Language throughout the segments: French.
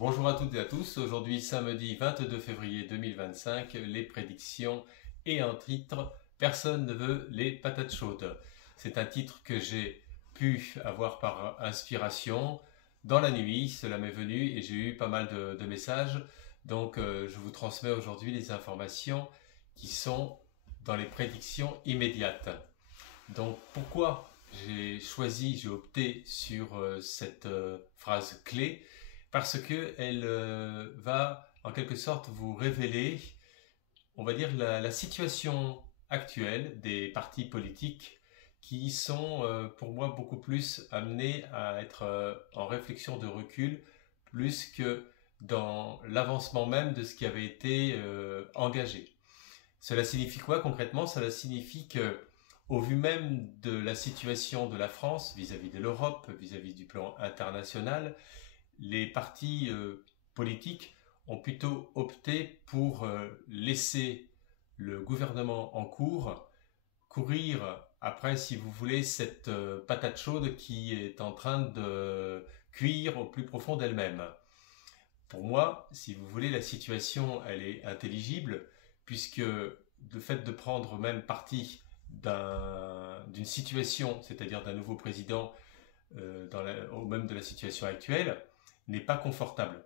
Bonjour à toutes et à tous. Aujourd'hui, samedi 22 février 2025, les prédictions et un titre Personne ne veut les patates chaudes. C'est un titre que j'ai pu avoir par inspiration dans la nuit. Cela m'est venu et j'ai eu pas mal de messages. Donc, je vous transmets aujourd'hui les informations qui sont dans les prédictions immédiates. Donc, pourquoi j'ai opté sur cette phrase clé? Parce que elle va en quelque sorte vous révéler, on va dire, la situation actuelle des partis politiques qui sont pour moi beaucoup plus amenés à être en réflexion de recul plus que dans l'avancement même de ce qui avait été engagé. Cela signifie quoi concrètement? Cela signifie que, au vu même de la situation de la France vis-à-vis de l'Europe, vis-à-vis du plan international, les partis politiques ont plutôt opté pour laisser le gouvernement en cours courir après, si vous voulez, cette patate chaude qui est en train de cuire au plus profond d'elle-même. Pour moi, si vous voulez, la situation, elle est intelligible, puisque le fait de prendre même parti d'une situation, c'est-à-dire d'un nouveau président, au même de la situation actuelle, n'est pas confortable.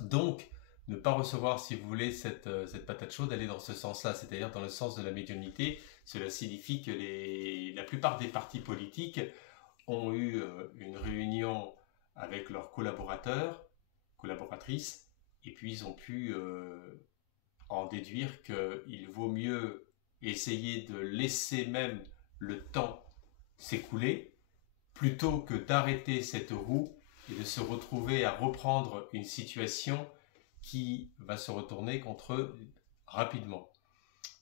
Donc, ne pas recevoir, si vous voulez, cette patate chaude, aller dans ce sens-là, c'est-à-dire dans le sens de la médiumnité. Cela signifie que la plupart des partis politiques ont eu une réunion avec leurs collaborateurs, collaboratrices, et puis ils ont pu en déduire qu'il vaut mieux essayer de laisser même le temps s'écouler plutôt que d'arrêter cette roue et de se retrouver à reprendre une situation qui va se retourner contre eux rapidement.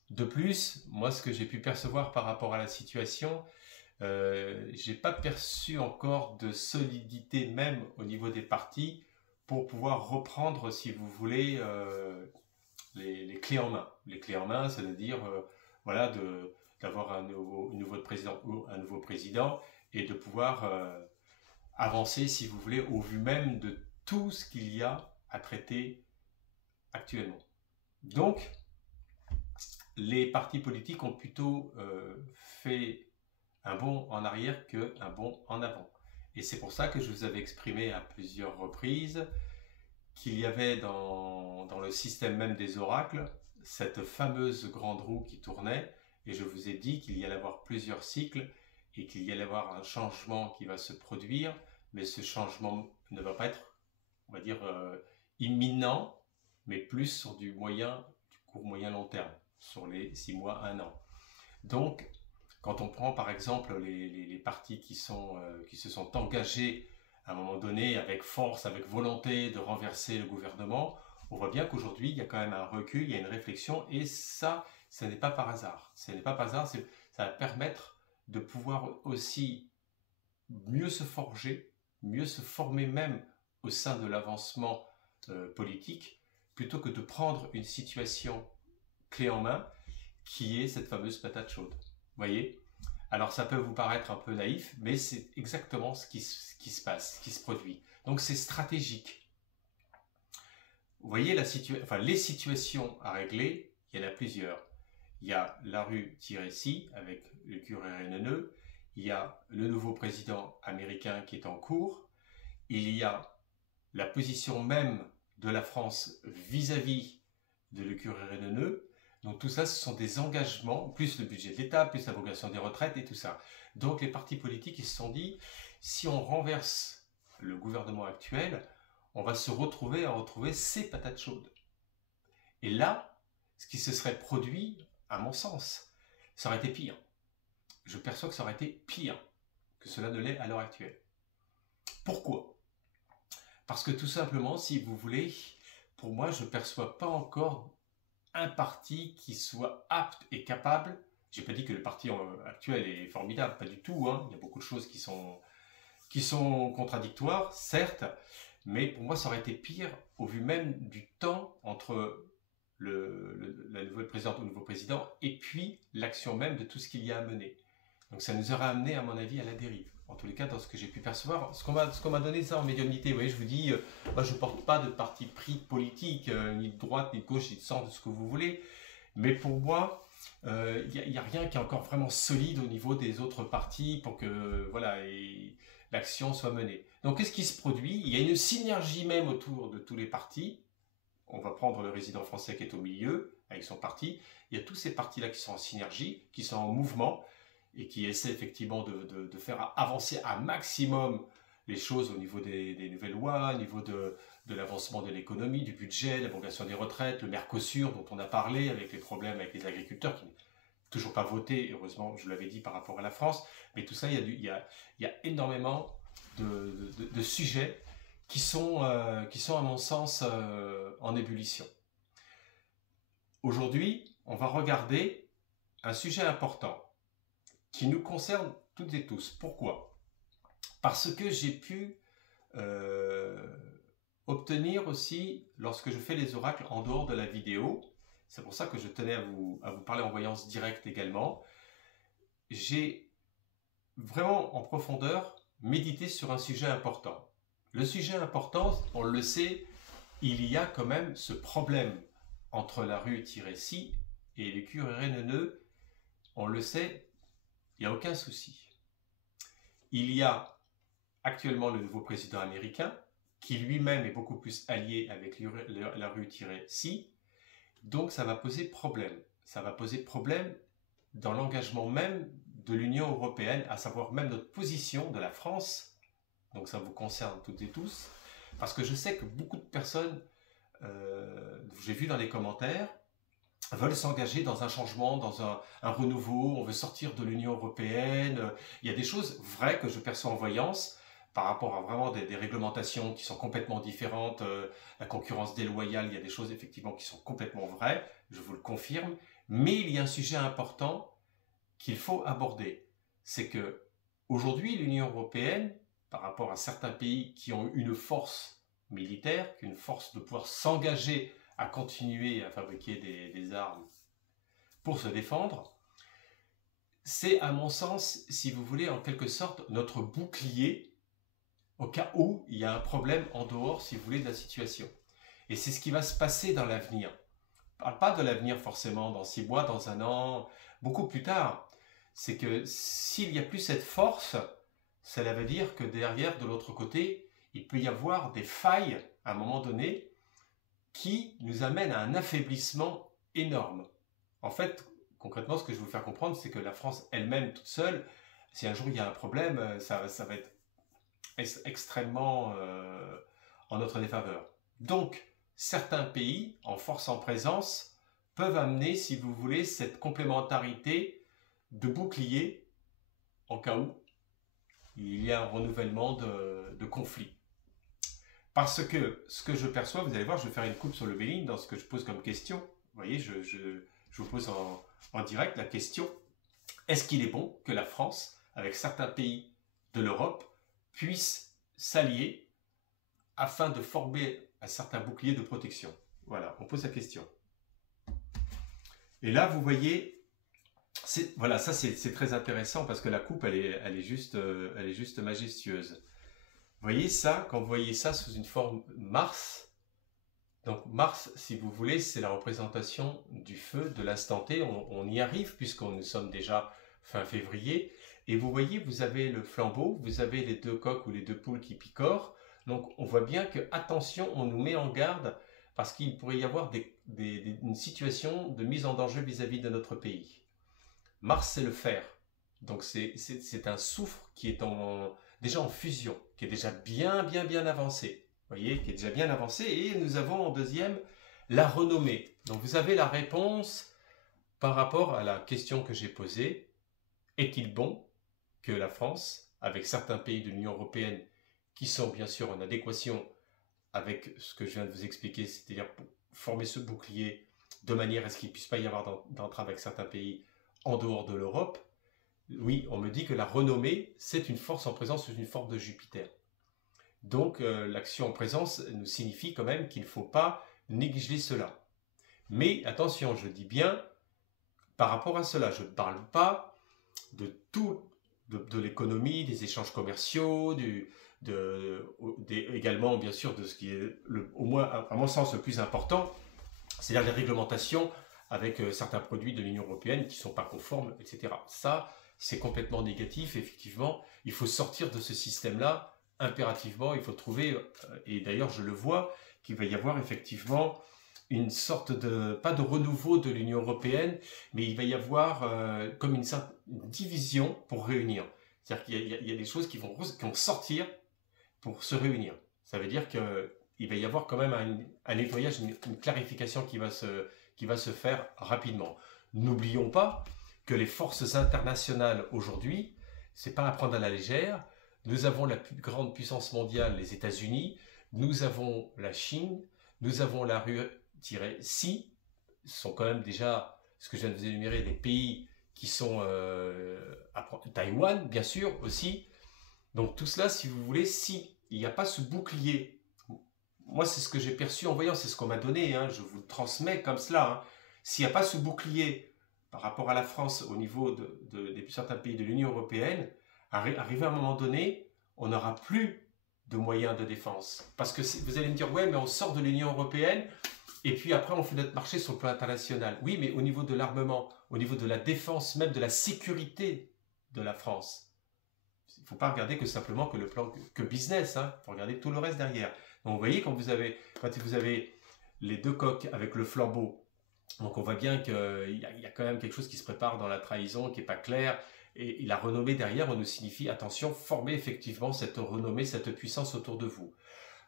De plus, moi, ce que j'ai pu percevoir par rapport à la situation, j'ai pas perçu encore de solidité même au niveau des partis pour pouvoir reprendre, si vous voulez, les clés en main. Les clés en main, c'est-à-dire voilà, d'avoir un nouveau président et de pouvoir avancer, si vous voulez, au vu même de tout ce qu'il y a à traiter actuellement. Donc, les partis politiques ont plutôt fait un bond en arrière qu'un bond en avant. Et c'est pour ça que je vous avais exprimé à plusieurs reprises qu'il y avait dans le système même des oracles cette fameuse grande roue qui tournait, et je vous ai dit qu'il y allait avoir plusieurs cycles et qu'il y allait avoir un changement qui va se produire, mais ce changement ne va pas être, on va dire, imminent, mais plus sur du court moyen long terme, sur les 6 mois, 1 an. Donc, quand on prend par exemple les partis qui se sont engagés à un moment donné avec force, avec volonté de renverser le gouvernement, on voit bien qu'aujourd'hui il y a quand même un recul, il y a une réflexion, et ça n'est pas par hasard. Ce n'est pas par hasard, ça va permettre de pouvoir aussi mieux se forger, mieux se former même au sein de l'avancement politique, plutôt que de prendre une situation clé en main qui est cette fameuse patate chaude. Voyez? Alors ça peut vous paraître un peu naïf, mais c'est exactement ce qui se passe, ce qui se produit. Donc c'est stratégique. Vous voyez les situations à régler, il y en a plusieurs. Il y a la rue-ci avec le curé RNNE, il y a le nouveau président américain qui est en cours, il y a la position même de la France vis-à-vis de le curé RNNE. Donc tout ça, ce sont des engagements, plus le budget de l'État, plus l'abrogation des retraites et tout ça. Donc les partis politiques, ils se sont dit, si on renverse le gouvernement actuel, on va se retrouver à retrouver ces patates chaudes. Et là, ce qui se serait produit, à mon sens, ça aurait été pire. Je perçois que ça aurait été pire que cela ne l'est à l'heure actuelle. Pourquoi? Parce que tout simplement, si vous voulez, pour moi, je ne perçois pas encore un parti qui soit apte et capable. J'ai pas dit que le parti actuel est formidable, pas du tout, hein. Il y a beaucoup de choses qui sont contradictoires, certes, mais pour moi ça aurait été pire au vu même du temps entre la nouvelle présidente ou le nouveau président et puis l'action même de tout ce qu'il y a à mener. Donc ça nous aurait amené, à mon avis, à la dérive. En tous les cas, dans ce que j'ai pu percevoir, ce qu'on m'a donné ça en médiumnité. Vous voyez, je vous dis, moi je ne porte pas de parti pris politique, ni de droite, ni de gauche, ni de centre, de ce que vous voulez. Mais pour moi, il n'y a rien qui est encore vraiment solide au niveau des autres partis pour que voilà, l'action soit menée. Donc qu'est-ce qui se produit? Il y a une synergie même autour de tous les partis. On va prendre le résident français qui est au milieu, avec son parti. Il y a tous ces partis-là qui sont en synergie, qui sont en mouvement, et qui essaient effectivement de faire avancer un maximum les choses au niveau des nouvelles lois, au niveau de l'avancement de l'économie, du budget, l'abrogation des retraites, le Mercosur dont on a parlé, avec les problèmes avec les agriculteurs, qui n'ont toujours pas voté, heureusement, je l'avais dit par rapport à la France, mais tout ça, il y a énormément de sujets qui sont à mon sens en ébullition. Aujourd'hui, on va regarder un sujet important qui nous concerne toutes et tous. Pourquoi? Parce que j'ai pu obtenir aussi, lorsque je fais les oracles en dehors de la vidéo, c'est pour ça que je tenais à vous parler en voyance directe également, j'ai vraiment en profondeur médité sur un sujet important. Le sujet important, on le sait, il y a quand même ce problème entre la rue-ci et les Curéréneneux, on le sait, il n'y a aucun souci. Il y a actuellement le nouveau président américain qui lui-même est beaucoup plus allié avec la rue-ci, donc ça va poser problème. Ça va poser problème dans l'engagement même de l'Union européenne, à savoir même notre position de la France, donc ça vous concerne toutes et tous, parce que je sais que beaucoup de personnes, j'ai vu dans les commentaires, veulent s'engager dans un changement, dans un renouveau, on veut sortir de l'Union européenne. Il y a des choses vraies que je perçois en voyance par rapport à vraiment des réglementations qui sont complètement différentes, la concurrence déloyale, il y a des choses effectivement qui sont complètement vraies, je vous le confirme, mais il y a un sujet important qu'il faut aborder. C'est que aujourd'hui l'Union européenne, par rapport à certains pays qui ont une force militaire, une force de pouvoir s'engager à continuer à fabriquer des armes pour se défendre, c'est à mon sens, si vous voulez, en quelque sorte, notre bouclier au cas où il y a un problème en dehors, si vous voulez, de la situation. Et c'est ce qui va se passer dans l'avenir. Je ne parle pas de l'avenir forcément dans 6 mois, dans 1 an, beaucoup plus tard. C'est que s'il n'y a plus cette force, cela veut dire que derrière, de l'autre côté, il peut y avoir des failles à un moment donné qui nous amènent à un affaiblissement énorme. En fait, concrètement, ce que je veux vous faire comprendre, c'est que la France elle-même, toute seule, si un jour il y a un problème, ça va être extrêmement en notre défaveur. Donc, certains pays, en force en présence, peuvent amener, si vous voulez, cette complémentarité de bouclier en cas où il y a un renouvellement de conflit. Parce que ce que je perçois, vous allez voir, je vais faire une coupe sur le Béline dans ce que je pose comme question. Vous voyez, je vous pose en direct la question, est-ce qu'il est bon que la France, avec certains pays de l'Europe, puisse s'allier afin de former un certain bouclier de protection? Voilà, on pose la question. Et là, vous voyez, voilà, ça c'est très intéressant parce que la coupe, elle est juste majestueuse. Vous voyez ça, quand vous voyez ça sous une forme Mars, donc Mars, si vous voulez, c'est la représentation du feu, de l'instant T, on y arrive puisqu'on nous sommes déjà fin février, et vous voyez, vous avez le flambeau, vous avez les 2 coqs ou les 2 poules qui picorent, donc on voit bien que, attention, on nous met en garde parce qu'il pourrait y avoir une situation de mise en danger vis-à-vis de notre pays. Mars, c'est le fer, donc c'est un soufre qui est déjà en fusion, qui est déjà bien avancé. Vous voyez, qui est déjà bien avancé. Et nous avons en deuxième la renommée. Donc vous avez la réponse par rapport à la question que j'ai posée. Est-il bon que la France, avec certains pays de l'Union européenne qui sont bien sûr en adéquation avec ce que je viens de vous expliquer, c'est-à-dire pour former ce bouclier de manière à ce qu'il ne puisse pas y avoir d'entrave avec certains pays en dehors de l'Europe? Oui, on me dit que la renommée, c'est une force en présence sous une forme de Jupiter. Donc l'action en présence nous signifie quand même qu'il ne faut pas négliger cela. Mais attention, je dis bien, par rapport à cela, je ne parle pas tout, de l'économie, des échanges commerciaux, également bien sûr de ce qui est au moins à mon sens le plus important, c'est-à-dire les réglementations avec certains produits de l'Union européenne qui ne sont pas conformes, etc. Ça, c'est complètement négatif. Effectivement, il faut sortir de ce système-là impérativement. Il faut trouver, et d'ailleurs je le vois, qu'il va y avoir effectivement une sorte de, pas de renouveau de l'Union européenne, mais il va y avoir comme une division pour réunir. C'est-à-dire qu'il y a des choses qui vont sortir pour se réunir. Ça veut dire qu'il va y avoir quand même un nettoyage, une clarification qui va se faire rapidement. N'oublions pas que les forces internationales aujourd'hui, c'est pas à prendre à la légère. Nous avons la plus grande puissance mondiale, les États-Unis, nous avons la Chine, nous avons la Russie, ce sont quand même déjà, ce que je viens de vous énumérer, des pays qui sont Taïwan, bien sûr, aussi. Donc tout cela, si vous voulez, si il n'y a pas ce bouclier, moi c'est ce que j'ai perçu en voyant, c'est ce qu'on m'a donné, hein, je vous le transmets comme cela. Hein. S'il n'y a pas ce bouclier par rapport à la France au niveau des certains pays de l'Union européenne, arrivé à un moment donné, on n'aura plus de moyens de défense. Parce que vous allez me dire, ouais, mais on sort de l'Union européenne, et puis après on fait notre marché sur le plan international. Oui, mais au niveau de l'armement, au niveau de la défense, même de la sécurité de la France, il ne faut pas regarder que simplement que le plan que business, hein. Il faut regarder tout le reste derrière. Donc vous voyez, quand vous avez les deux coqs avec le flambeau, donc on voit bien qu'il y a quand même quelque chose qui se prépare dans la trahison, qui n'est pas clair. Et la renommée derrière, on nous signifie, attention, formez effectivement cette renommée, cette puissance autour de vous.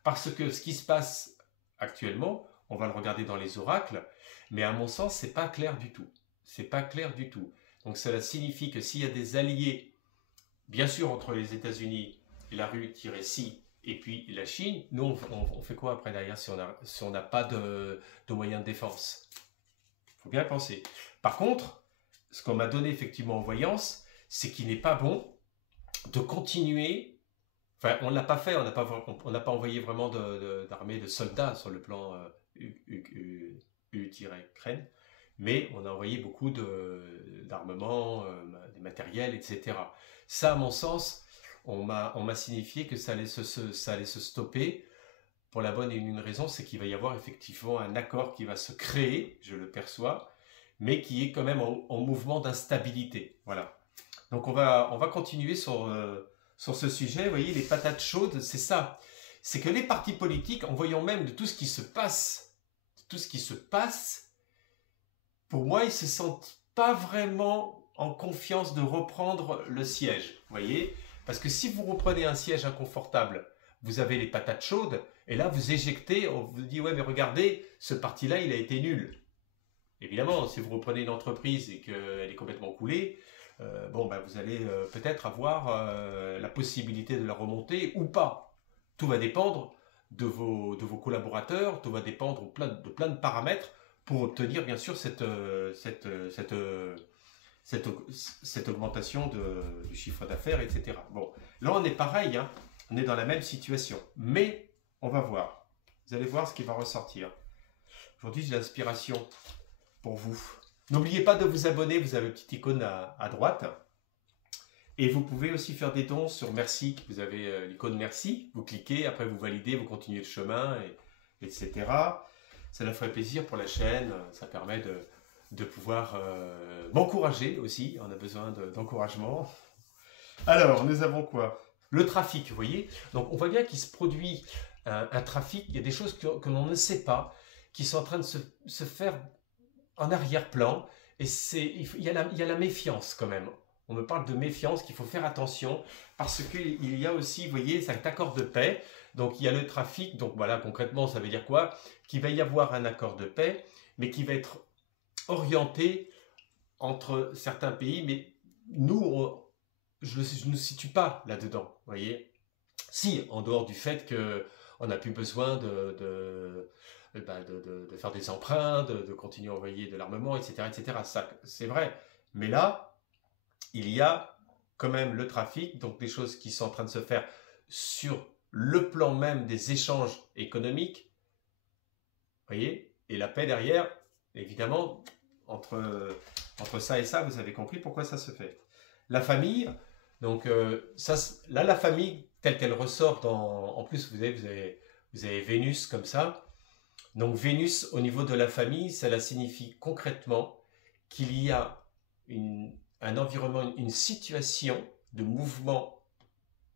Parce que ce qui se passe actuellement, on va le regarder dans les oracles, mais à mon sens, c'est pas clair du tout. C'est pas clair du tout. Donc cela signifie que s'il y a des alliés, bien sûr entre les États-Unis, la Russie et puis la Chine, nous on fait quoi après derrière si on n'a pas de moyens de défense? Il faut bien penser. Par contre, ce qu'on m'a donné effectivement en voyance, c'est qu'il n'est pas bon de continuer. Enfin, on ne l'a pas fait, on n'a pas envoyé vraiment d'armée de soldats sur le plan U-Crène, mais on a envoyé beaucoup d'armements, des matériels, etc. Ça, à mon sens, on m'a signifié que ça allait se stopper pour la bonne et une raison, c'est qu'il va y avoir effectivement un accord qui va se créer, je le perçois, mais qui est quand même en mouvement d'instabilité. Voilà. Donc on va continuer sur ce sujet. Vous voyez, les patates chaudes, c'est ça. C'est que les partis politiques, en voyant même de tout ce qui se passe, pour moi, ils ne se sentent pas vraiment en confiance de reprendre le siège. Vous voyez? Parce que si vous reprenez un siège inconfortable, vous avez les patates chaudes, et là vous éjectez, on vous dit, ouais mais regardez, ce parti-là, il a été nul. Évidemment, si vous reprenez une entreprise et qu'elle est complètement coulée, vous allez peut-être avoir la possibilité de la remonter ou pas. Tout va dépendre de vos collaborateurs, tout va dépendre de plein de paramètres pour obtenir bien sûr cette augmentation du chiffre d'affaires, etc. Bon, là on est pareil, hein, on est dans la même situation, mais on va voir. Vous allez voir ce qui va ressortir. Aujourd'hui, j'ai l'inspiration pour vous. N'oubliez pas de vous abonner, vous avez une petite icône à droite. Et vous pouvez aussi faire des dons sur Merci, vous avez l'icône Merci, vous cliquez, après vous validez, vous continuez le chemin, etc. Ça leur ferait plaisir pour la chaîne, ça permet de pouvoir m'encourager aussi, on a besoin d'encouragement. Alors, nous avons quoi? Le trafic, vous voyez? Donc on voit bien qu'il se produit un trafic, il y a des choses que l'on ne sait pas, qui sont en train de se faire en arrière-plan, et il y a la méfiance quand même. On me parle de méfiance, qu'il faut faire attention, parce qu'il y a aussi, vous voyez, cet accord de paix, donc il y a le trafic, donc voilà, concrètement, ça veut dire quoi? Qu'il va y avoir un accord de paix, mais qui va être orienté entre certains pays, mais nous, je ne me situe pas là-dedans, vous voyez? Si, en dehors du fait qu'on n'a plus besoin de faire des emprunts, de continuer à envoyer de l'armement, etc., etc. Ça, c'est vrai. Mais là, il y a quand même le trafic, donc des choses qui sont en train de se faire sur le plan même des échanges économiques. Vous voyez? Et la paix derrière, évidemment, entre ça et ça, vous avez compris pourquoi ça se fait. La famille, donc ça, là, la famille telle qu'elle ressort en plus, vous avez Vénus comme ça. Donc Vénus, au niveau de la famille, cela signifie concrètement qu'il y a un environnement, une situation de mouvement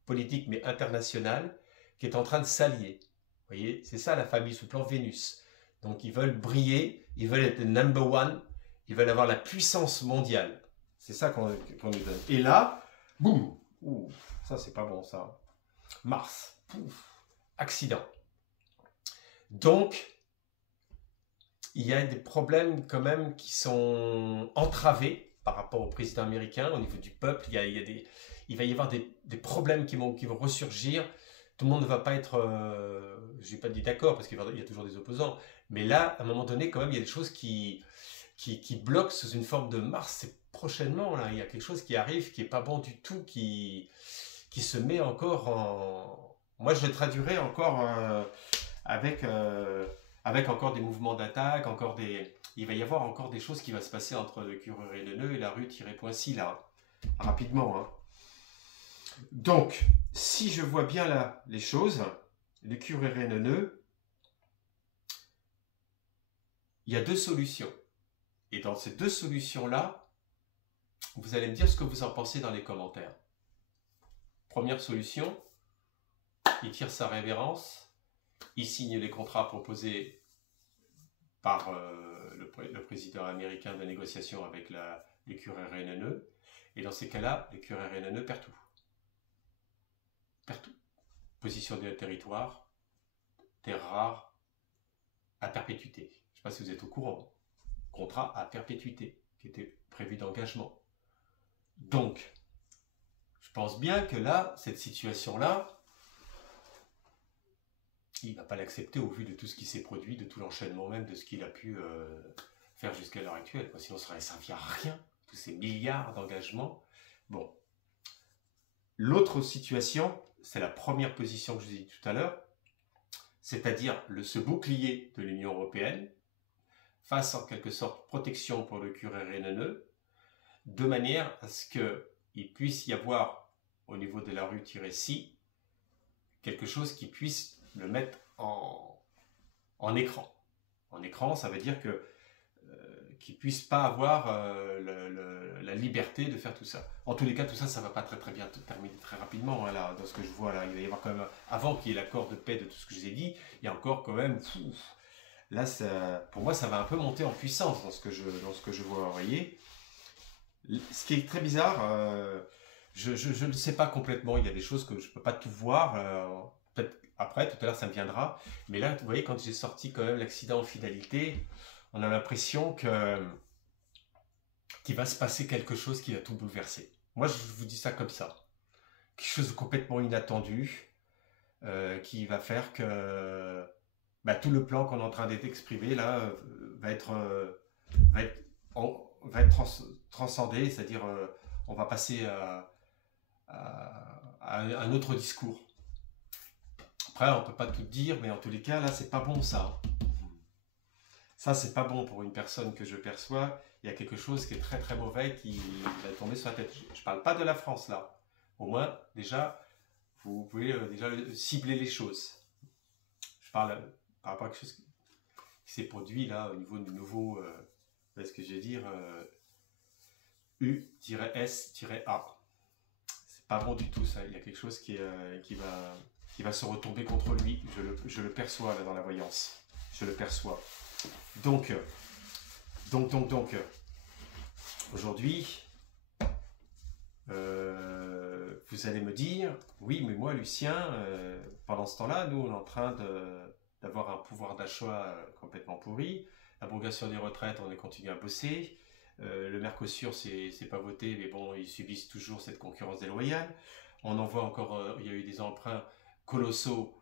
politique, mais international, qui est en train de s'allier. Vous voyez, c'est ça la famille sous plan Vénus. Donc ils veulent briller, ils veulent être le number one, ils veulent avoir la puissance mondiale. C'est ça qu'on lui donne. Et là, boum, ça c'est pas bon ça. Mars, pouf, accident. Donc, il y a des problèmes quand même qui sont entravés par rapport au président américain, au niveau du peuple. Il va y avoir des problèmes qui vont ressurgir. Tout le monde ne va pas être, je n'ai pas dit d'accord, parce qu'il y a toujours des opposants. Mais là, à un moment donné, quand même, il y a des choses qui bloquent sous une forme de Mars. C'est prochainement, là, il y a quelque chose qui arrive, qui n'est pas bon du tout, qui se met encore en... Moi, je le traduirais encore avec encore des mouvements d'attaque, il va y avoir encore des choses qui vont se passer entre le curé réneneux et la rue-Poincy, là, rapidement. Hein. Donc, si je vois bien là les choses, le curé réneneux, il y a deux solutions. Et dans ces deux solutions-là, vous allez me dire ce que vous en pensez dans les commentaires. Première solution, il tire sa révérence, il signe les contrats proposés par le président américain de négociation avec le curé réneneux. Et dans ces cas-là, le curé réneneux perd tout. Perd tout. Position de territoire, terre rare, à perpétuité. Je ne sais pas si vous êtes au courant. Contrat à perpétuité, qui était prévu d'engagement. Donc, je pense bien que là, cette situation-là, il ne va pas l'accepter au vu de tout ce qui s'est produit, de tout l'enchaînement même de ce qu'il a pu faire jusqu'à l'heure actuelle. Sinon, ça n'aurait servi à rien, tous ces milliards d'engagements. Bon. L'autre situation, c'est la première position que je vous ai dit tout à l'heure, c'est-à-dire ce bouclier de l'Union européenne, face en quelque sorte protection pour le curé réneneux, de manière à ce qu'il puisse y avoir, au niveau de la rue-ci, quelque chose qui puisse le mettre en écran. En écran, ça veut dire qu'il ne puisse pas avoir la liberté de faire tout ça. En tous les cas, tout ça, ça ne va pas très bien terminer très rapidement. Hein, là, dans ce que je vois là, il va y avoir quand même, avant qu'il y ait l'accord de paix de tout ce que je vous ai dit, il y a encore quand même... Là, pour moi, ça va un peu monter en puissance dans ce que je vois, vous voyez. Ce qui est très bizarre, je ne sais pas complètement, il y a des choses que je ne peux pas tout voir, peut-être après, tout à l'heure ça me viendra, mais là, vous voyez, quand j'ai sorti quand même l'accident en finalité, on a l'impression qu'il va se passer quelque chose qui va tout bouleverser. Moi, je vous dis ça comme ça. Quelque chose de complètement inattendu, qui va faire que tout le plan qu'on est en train d'exprimer là va être transcendé, c'est-à-dire on va passer à un autre discours. Après, on ne peut pas tout dire, mais en tous les cas, là, c'est pas bon ça. Ça, c'est pas bon pour une personne que je perçois. Il y a quelque chose qui est très très mauvais qui va tomber sur la tête. Je ne parle pas de la France là. Au moins, déjà, vous pouvez déjà cibler les choses. Je parle par rapport à quelque chose qui s'est produit là au niveau du nouveau, ce que je vais dire, U-S-A. C'est pas bon du tout ça. Il y a quelque chose qui va se retomber contre lui. Je le perçois là dans la voyance. Je le perçois. Donc, aujourd'hui, vous allez me dire, oui, mais moi, Lucien, pendant ce temps-là, nous, on est en train d'avoir un pouvoir d'achat complètement pourri. L'abrogation des retraites, on est continué à bosser. Le Mercosur, c'est pas voté, mais bon, ils subissent toujours cette concurrence déloyale. On en voit encore, il y a eu des emprunts colossaux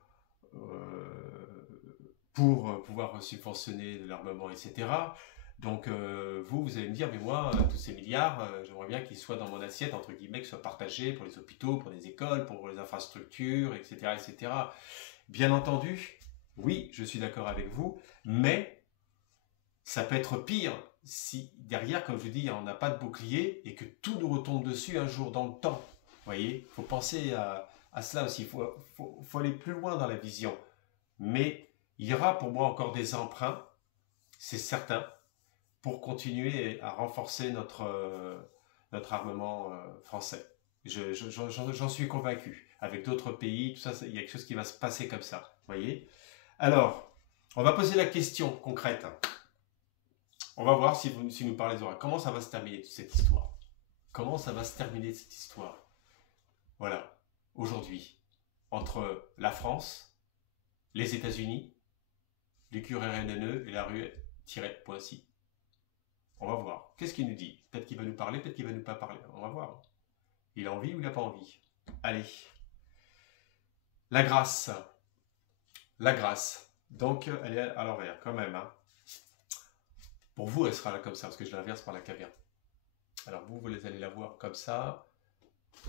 pour pouvoir subventionner de l'armement, etc. Donc vous allez me dire, mais moi, tous ces milliards, j'aimerais bien qu'ils soient dans mon assiette, entre guillemets, qu'ils soient partagés pour les hôpitaux, pour les écoles, pour les infrastructures, etc., etc. Bien entendu, oui, je suis d'accord avec vous, mais ça peut être pire si derrière, comme je vous dis, on n'a pas de bouclier et que tout nous retombe dessus un jour dans le temps. Vous voyez, il faut penser à cela aussi. Il faut aller plus loin dans la vision. Mais il y aura pour moi encore des emprunts, c'est certain, pour continuer à renforcer notre armement français. J'en suis convaincu. Avec d'autres pays, tout ça, il y a quelque chose qui va se passer comme ça. Vous voyez? Alors, on va poser la question concrète. On va voir si nous parlez des oracles. Comment ça va se terminer toute cette histoire? Comment ça va se terminer cette histoire? Voilà, aujourd'hui, entre la France, les États-Unis, l'UQRNNE et la rue-.si. On va voir. Qu'est-ce qu'il nous dit? Peut-être qu'il va nous parler, peut-être qu'il va nous pas parler. On va voir. Il a envie ou il n'a pas envie? Allez. La grâce. La grâce. Donc, elle est à l'envers, quand même. Hein. Pour vous, elle sera là comme ça, parce que je l'inverse par la caméra. Alors, vous allez la voir comme ça.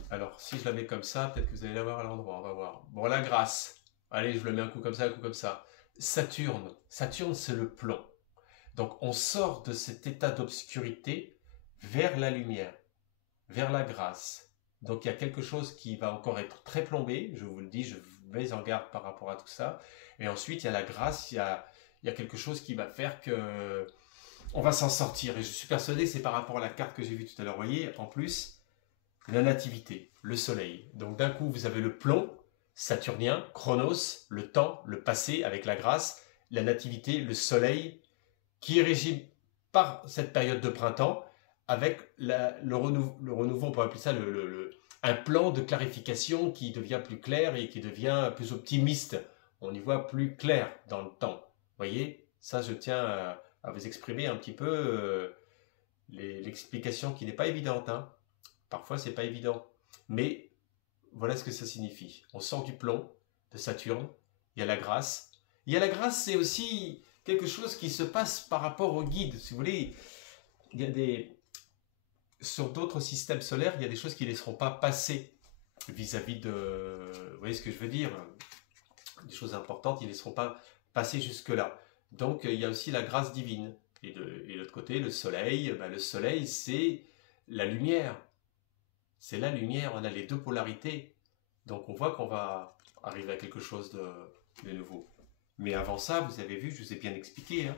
Alors, si je la mets comme ça, peut-être que vous allez la voir à l'endroit. On va voir. Bon, la grâce. Allez, je le mets un coup comme ça, un coup comme ça. Saturne. Saturne, c'est le plomb. Donc, on sort de cet état d'obscurité vers la lumière, vers la grâce. Donc, il y a quelque chose qui va encore être très plombé. Je vous le dis, je vous mets en garde par rapport à tout ça. Et ensuite, il y a la grâce, il y a quelque chose qui va faire que on va s'en sortir. Et je suis persuadé que c'est par rapport à la carte que j'ai vue tout à l'heure. Vous voyez, en plus, la nativité, le soleil. Donc, d'un coup, vous avez le plomb saturnien, Chronos, le temps, le passé avec la grâce, la nativité, le soleil, qui est régi par cette période de printemps, avec le renouveau, on pourrait appeler ça un plan de clarification qui devient plus clair et qui devient plus optimiste. On y voit plus clair dans le temps. Vous voyez, ça je tiens à vous exprimer un petit peu l'explication qui n'est pas évidente. Hein. Parfois c'est pas évident. Mais voilà ce que ça signifie. On sort du plomb de Saturne, il y a la grâce. Il y a la grâce, c'est aussi quelque chose qui se passe par rapport au guide. Si vous voulez, il y a sur d'autres systèmes solaires, il y a des choses qui ne laisseront pas passer vis-à-vis de... Vous voyez ce que je veux dire? Des choses importantes, ils ne laisseront pas passer jusque-là. Donc, il y a aussi la grâce divine. Et de l'autre côté, le soleil, le soleil, c'est la lumière. C'est la lumière, on a les deux polarités. Donc, on voit qu'on va arriver à quelque chose de nouveau. Mais avant ça, vous avez vu, je vous ai bien expliqué. Hein.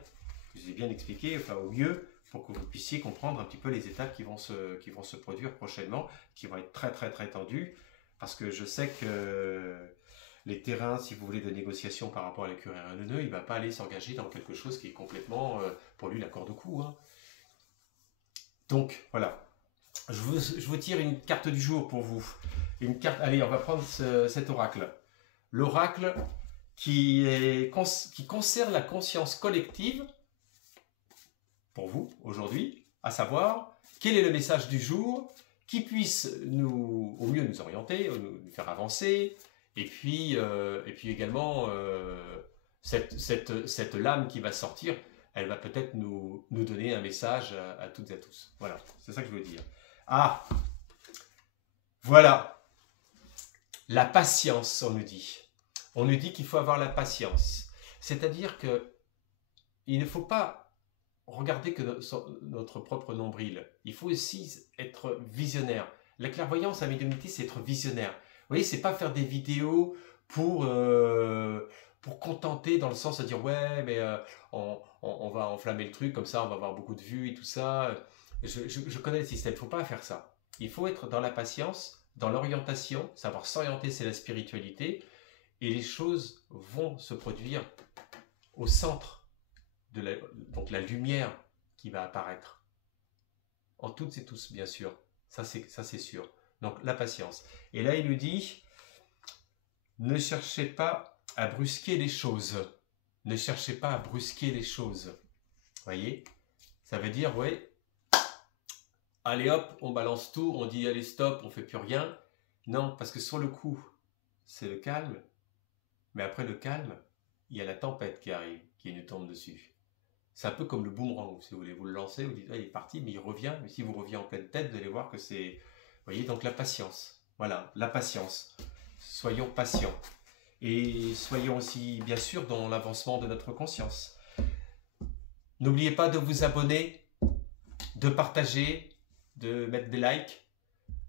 Je vous ai bien expliqué, enfin au mieux, pour que vous puissiez comprendre un petit peu les étapes qui vont se produire prochainement, qui vont être très très très tendues, parce que je sais que les terrains, si vous voulez, de négociation par rapport à la QRNNE, il ne va pas aller s'engager dans quelque chose qui est complètement, pour lui, la corde au cou. Hein. Donc, voilà. Je vous tire une carte du jour pour vous. Une carte, allez, on va prendre cet oracle. L'oracle qui concerne la conscience collective, pour vous, aujourd'hui, à savoir, quel est le message du jour qui puisse au mieux nous orienter, nous faire avancer, et puis également, cette lame qui va sortir, elle va peut-être nous donner un message à toutes et à tous. Voilà, c'est ça que je veux dire. Ah, voilà, la patience, on nous dit. On nous dit qu'il faut avoir la patience. C'est-à-dire qu'il ne faut pas regarder que notre propre nombril. Il faut aussi être visionnaire. La clairvoyance, la médiumnité, c'est être visionnaire. Vous voyez, c'est pas faire des vidéos pour contenter, dans le sens de dire ouais, mais on va enflammer le truc, comme ça on va avoir beaucoup de vues et tout ça. Je connais le système, il ne faut pas faire ça. Il faut être dans la patience, dans l'orientation, savoir s'orienter, c'est la spiritualité, et les choses vont se produire au centre de donc la lumière qui va apparaître. En toutes et tous, bien sûr. Ça, c'est sûr. Donc, la patience. Et là, il nous dit, ne cherchez pas à brusquer les choses. Ne cherchez pas à brusquer les choses. Vous voyez? Ça veut dire, ouais, allez hop, on balance tout, on dit allez stop, on fait plus rien. Non, parce que sur le coup, c'est le calme. Mais après le calme, il y a la tempête qui arrive, qui nous tombe dessus. C'est un peu comme le boomerang, si vous voulez. Vous le lancez, vous dites, ah, il est parti, mais il revient. Mais si vous revenez en pleine tête, vous allez voir que c'est... Vous voyez, donc la patience. Voilà, la patience. Soyons patients. Et soyons aussi, bien sûr, dans l'avancement de notre conscience. N'oubliez pas de vous abonner de partager, de mettre des likes,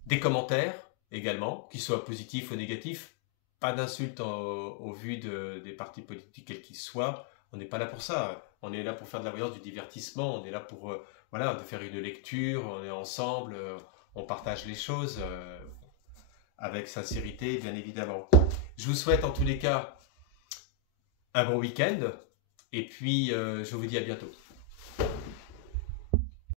des commentaires également, qu'ils soient positifs ou négatifs. Pas d'insultes au vu des partis politiques quels qu'ils soient. On n'est pas là pour ça. On est là pour faire de la voyance, du divertissement. On est là pour voilà, de faire une lecture. On est ensemble. On partage les choses avec sincérité, bien évidemment. Je vous souhaite en tous les cas un bon week-end. Et puis, je vous dis à bientôt.